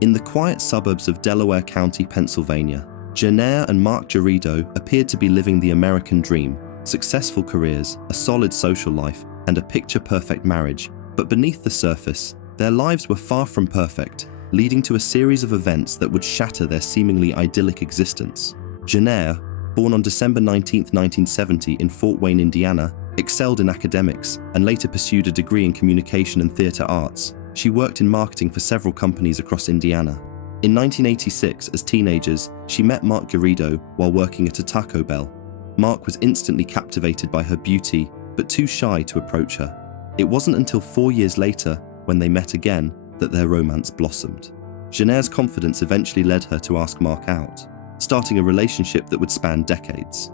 In the quiet suburbs of Delaware County, Pennsylvania, Jennair and Mark Gerardot appeared to be living the American dream: successful careers, a solid social life, and a picture-perfect marriage. But beneath the surface, their lives were far from perfect, leading to a series of events that would shatter their seemingly idyllic existence. Jennair, born on December 19, 1970 in Fort Wayne, Indiana, excelled in academics and later pursued a degree in communication and theater arts. She worked in marketing for several companies across Indiana. In 1986, as teenagers, she met Mark Gerardot while working at a Taco Bell. Mark was instantly captivated by her beauty, but too shy to approach her. It wasn't until 4 years later, when they met again, that their romance blossomed. Jennair's confidence eventually led her to ask Mark out, starting a relationship that would span decades.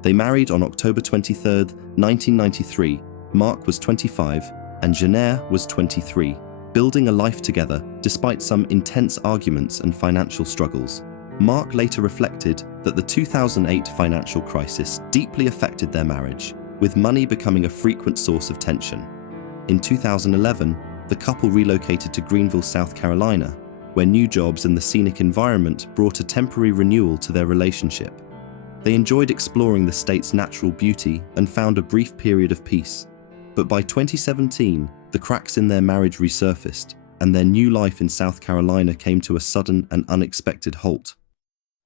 They married on October 23, 1993. Mark was 25 and Jennair was 23, building a life together despite some intense arguments and financial struggles. Mark later reflected that the 2008 financial crisis deeply affected their marriage, with money becoming a frequent source of tension. In 2011, the couple relocated to Greenville, South Carolina, where new jobs and the scenic environment brought a temporary renewal to their relationship. They enjoyed exploring the state's natural beauty and found a brief period of peace. But by 2017, the cracks in their marriage resurfaced, and their new life in South Carolina came to a sudden and unexpected halt.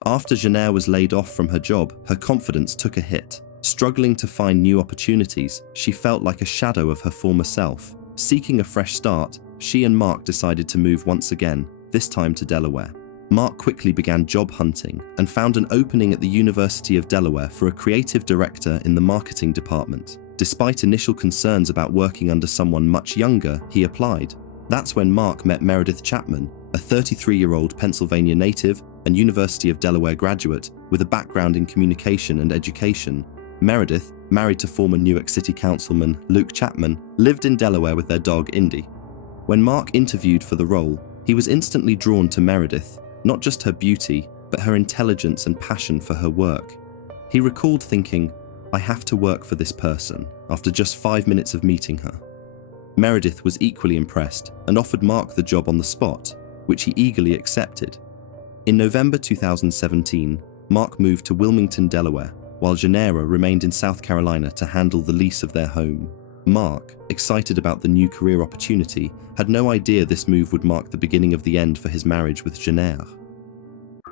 After Jennair was laid off from her job, her confidence took a hit. Struggling to find new opportunities, she felt like a shadow of her former self. Seeking a fresh start, she and Mark decided to move once again, this time to Delaware. Mark quickly began job hunting and found an opening at the University of Delaware for a creative director in the marketing department. Despite initial concerns about working under someone much younger, he applied. That's when Mark met Meredith Chapman, a 33-year-old Pennsylvania native and University of Delaware graduate with a background in communication and education. Meredith, married to former Newark City Councilman Luke Chapman, lived in Delaware with their dog Indy. When Mark interviewed for the role, he was instantly drawn to Meredith, not just her beauty, but her intelligence and passion for her work. He recalled thinking, "I have to work for this person," after just 5 minutes of meeting her. Meredith was equally impressed and offered Mark the job on the spot, which he eagerly accepted. In November 2017, Mark moved to Wilmington, Delaware, while Jennair remained in South Carolina to handle the lease of their home. Mark, excited about the new career opportunity, had no idea this move would mark the beginning of the end for his marriage with Jennair.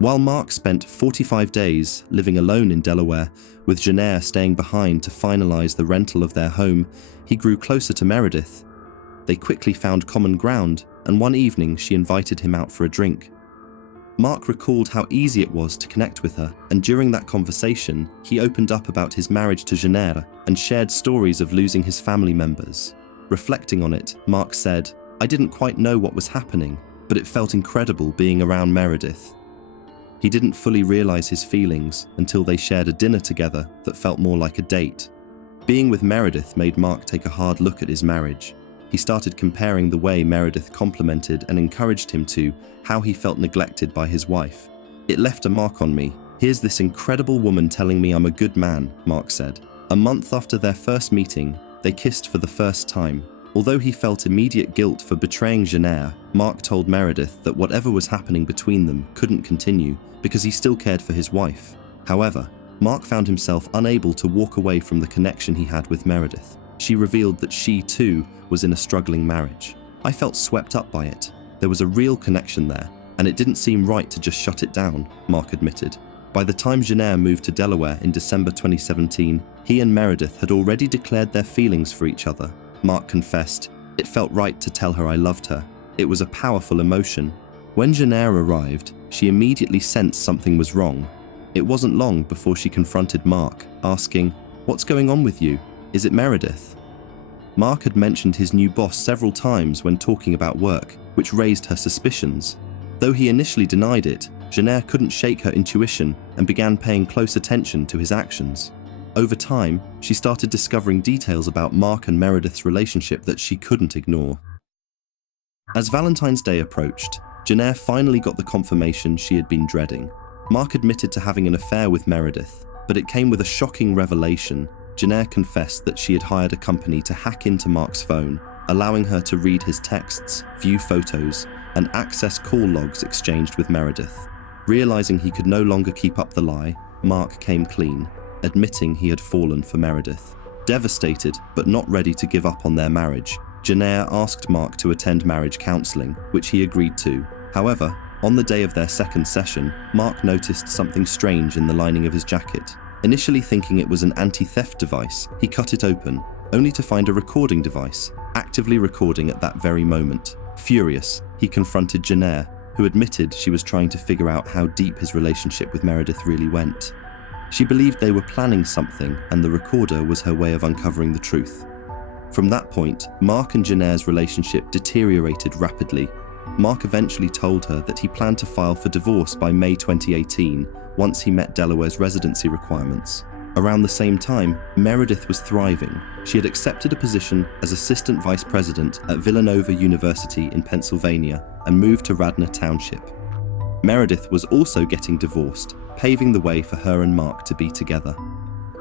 While Mark spent 45 days living alone in Delaware, with Jennair staying behind to finalize the rental of their home, he grew closer to Meredith. They quickly found common ground, and one evening she invited him out for a drink. Mark recalled how easy it was to connect with her, and during that conversation, he opened up about his marriage to Jennair and shared stories of losing his family members. Reflecting on it, Mark said, "I didn't quite know what was happening, but it felt incredible being around Meredith." He didn't fully realize his feelings until they shared a dinner together that felt more like a date. Being with Meredith made Mark take a hard look at his marriage. He started comparing the way Meredith complimented and encouraged him to how he felt neglected by his wife. "It left a mark on me. Here's this incredible woman telling me I'm a good man," Mark said. A month after their first meeting, they kissed for the first time. Although he felt immediate guilt for betraying Jennair, Mark told Meredith that whatever was happening between them couldn't continue because he still cared for his wife. However, Mark found himself unable to walk away from the connection he had with Meredith. She revealed that she, too, was in a struggling marriage. "I felt swept up by it. There was a real connection there, and it didn't seem right to just shut it down," Mark admitted. By the time Jennair moved to Delaware in December 2017, he and Meredith had already declared their feelings for each other. Mark confessed, "It felt right to tell her I loved her. It was a powerful emotion." When Jennair arrived, she immediately sensed something was wrong. It wasn't long before she confronted Mark, asking, "What's going on with you? Is it Meredith?" Mark had mentioned his new boss several times when talking about work, which raised her suspicions. Though he initially denied it, Jennair couldn't shake her intuition and began paying close attention to his actions. Over time, she started discovering details about Mark and Meredith's relationship that she couldn't ignore. As Valentine's Day approached, Jennair finally got the confirmation she had been dreading. Mark admitted to having an affair with Meredith, but it came with a shocking revelation. Jennair confessed that she had hired a company to hack into Mark's phone, allowing her to read his texts, view photos, and access call logs exchanged with Meredith. Realizing he could no longer keep up the lie, Mark came clean, admitting he had fallen for Meredith. Devastated, but not ready to give up on their marriage, Jennair asked Mark to attend marriage counseling, which he agreed to. However, on the day of their second session, Mark noticed something strange in the lining of his jacket. Initially thinking it was an anti-theft device, he cut it open, only to find a recording device, actively recording at that very moment. Furious, he confronted Jennair, who admitted she was trying to figure out how deep his relationship with Meredith really went. She believed they were planning something, and the recorder was her way of uncovering the truth. From that point, Mark and Jennair's relationship deteriorated rapidly. Mark eventually told her that he planned to file for divorce by May 2018, once he met Delaware's residency requirements. Around the same time, Meredith was thriving. She had accepted a position as assistant vice president at Villanova University in Pennsylvania and moved to Radnor Township. Meredith was also getting divorced, paving the way for her and Mark to be together.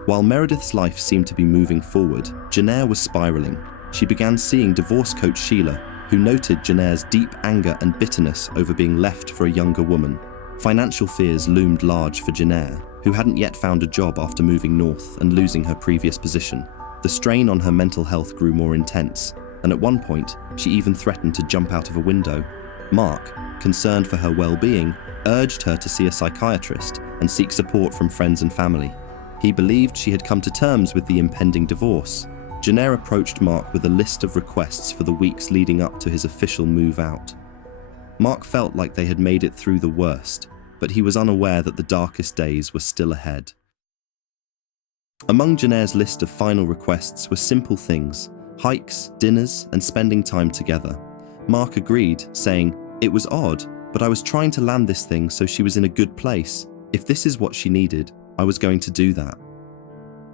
While Meredith's life seemed to be moving forward, Jennair was spiraling. She began seeing divorce coach Sheila, who noted Jennair's deep anger and bitterness over being left for a younger woman. Financial fears loomed large for Jennair, who hadn't yet found a job after moving north and losing her previous position. The strain on her mental health grew more intense, and at one point, she even threatened to jump out of a window. Mark, concerned for her well-being, urged her to see a psychiatrist and seek support from friends and family. He believed she had come to terms with the impending divorce. Jennair approached Mark with a list of requests for the weeks leading up to his official move out. Mark felt like they had made it through the worst, but he was unaware that the darkest days were still ahead. Among Jennair's list of final requests were simple things: hikes, dinners, and spending time together. Mark agreed, saying, "It was odd, but I was trying to land this thing so she was in a good place. If this is what she needed, I was going to do that."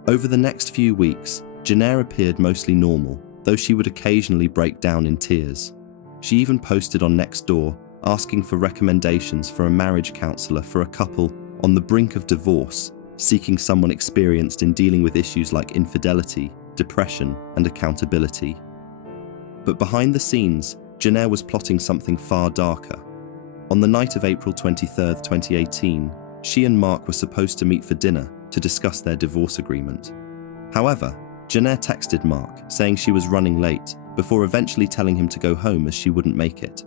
Over the next few weeks, Jennair appeared mostly normal, though she would occasionally break down in tears. She even posted on Nextdoor, asking for recommendations for a marriage counselor for a couple on the brink of divorce, seeking someone experienced in dealing with issues like infidelity, depression, and accountability. But behind the scenes, Jennair was plotting something far darker. On the night of April 23, 2018, she and Mark were supposed to meet for dinner to discuss their divorce agreement. However, Jennair texted Mark, saying she was running late, before eventually telling him to go home as she wouldn't make it.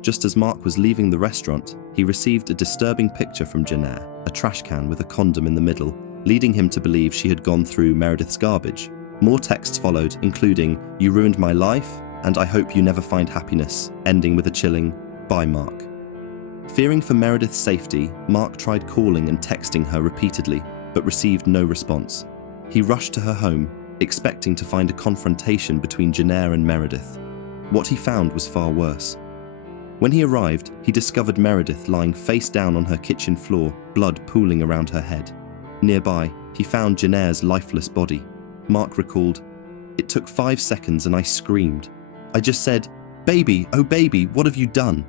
Just as Mark was leaving the restaurant, he received a disturbing picture from Jennair, a trash can with a condom in the middle, leading him to believe she had gone through Meredith's garbage. More texts followed, including, "You ruined my life, and I hope you never find happiness," ending with a chilling, "Bye, Mark." Fearing for Meredith's safety, Mark tried calling and texting her repeatedly, but received no response. He rushed to her home, expecting to find a confrontation between Jennair and Meredith. What he found was far worse. When he arrived, he discovered Meredith lying face down on her kitchen floor, blood pooling around her head. Nearby, he found Jennair's lifeless body. Mark recalled, "It took 5 seconds and I screamed. I just said, 'Baby, oh baby, what have you done?'"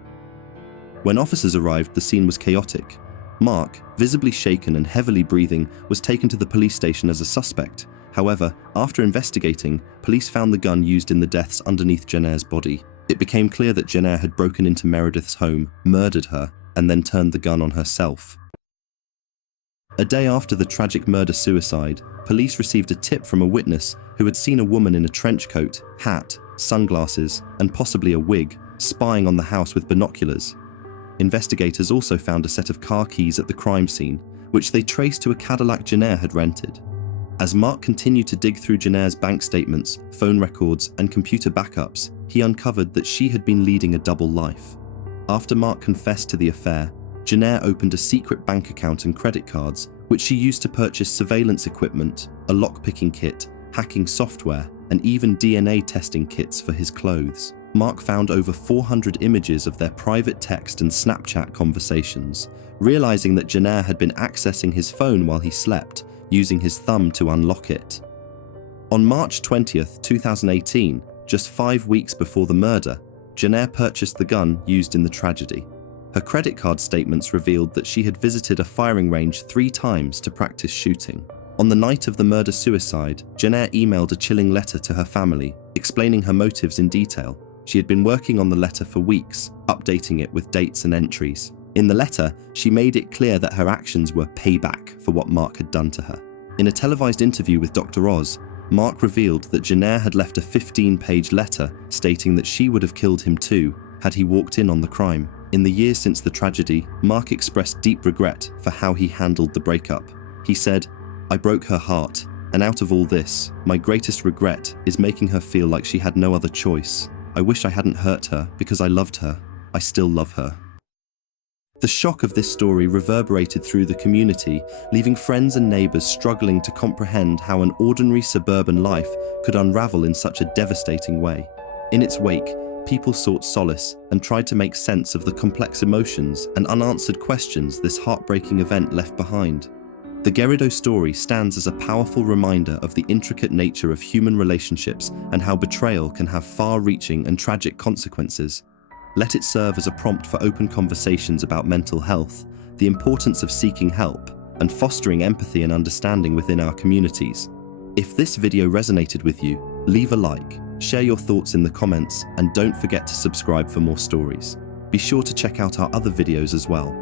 When officers arrived, the scene was chaotic. Mark, visibly shaken and heavily breathing, was taken to the police station as a suspect. However, after investigating, police found the gun used in the deaths underneath Jennair's body. It became clear that Jennair had broken into Meredith's home, murdered her, and then turned the gun on herself. A day after the tragic murder-suicide, police received a tip from a witness who had seen a woman in a trench coat, hat, sunglasses, and possibly a wig, spying on the house with binoculars. Investigators also found a set of car keys at the crime scene, which they traced to a Cadillac Jennair had rented. As Mark continued to dig through Jennair's bank statements, phone records, and computer backups, he uncovered that she had been leading a double life. After Mark confessed to the affair, Jennair opened a secret bank account and credit cards, which she used to purchase surveillance equipment, a lockpicking kit, hacking software, and even DNA testing kits for his clothes. Mark found over 400 images of their private text and Snapchat conversations, realizing that Jennair had been accessing his phone while he slept, using his thumb to unlock it. On March 20th, 2018, just 5 weeks before the murder, Jennair purchased the gun used in the tragedy. Her credit card statements revealed that she had visited a firing range 3 times to practice shooting. On the night of the murder-suicide, Jennair emailed a chilling letter to her family, explaining her motives in detail. She had been working on the letter for weeks, updating it with dates and entries. In the letter, she made it clear that her actions were payback for what Mark had done to her. In a televised interview with Dr. Oz, Mark revealed that Jennair had left a 15-page letter stating that she would have killed him too had he walked in on the crime. In the years since the tragedy, Mark expressed deep regret for how he handled the breakup. He said, "I broke her heart, and out of all this, my greatest regret is making her feel like she had no other choice. I wish I hadn't hurt her because I loved her. I still love her." The shock of this story reverberated through the community, leaving friends and neighbors struggling to comprehend how an ordinary suburban life could unravel in such a devastating way. In its wake, people sought solace and tried to make sense of the complex emotions and unanswered questions this heartbreaking event left behind. The Gerardot story stands as a powerful reminder of the intricate nature of human relationships and how betrayal can have far-reaching and tragic consequences. Let it serve as a prompt for open conversations about mental health, the importance of seeking help, and fostering empathy and understanding within our communities. If this video resonated with you, leave a like, share your thoughts in the comments, and don't forget to subscribe for more stories. Be sure to check out our other videos as well.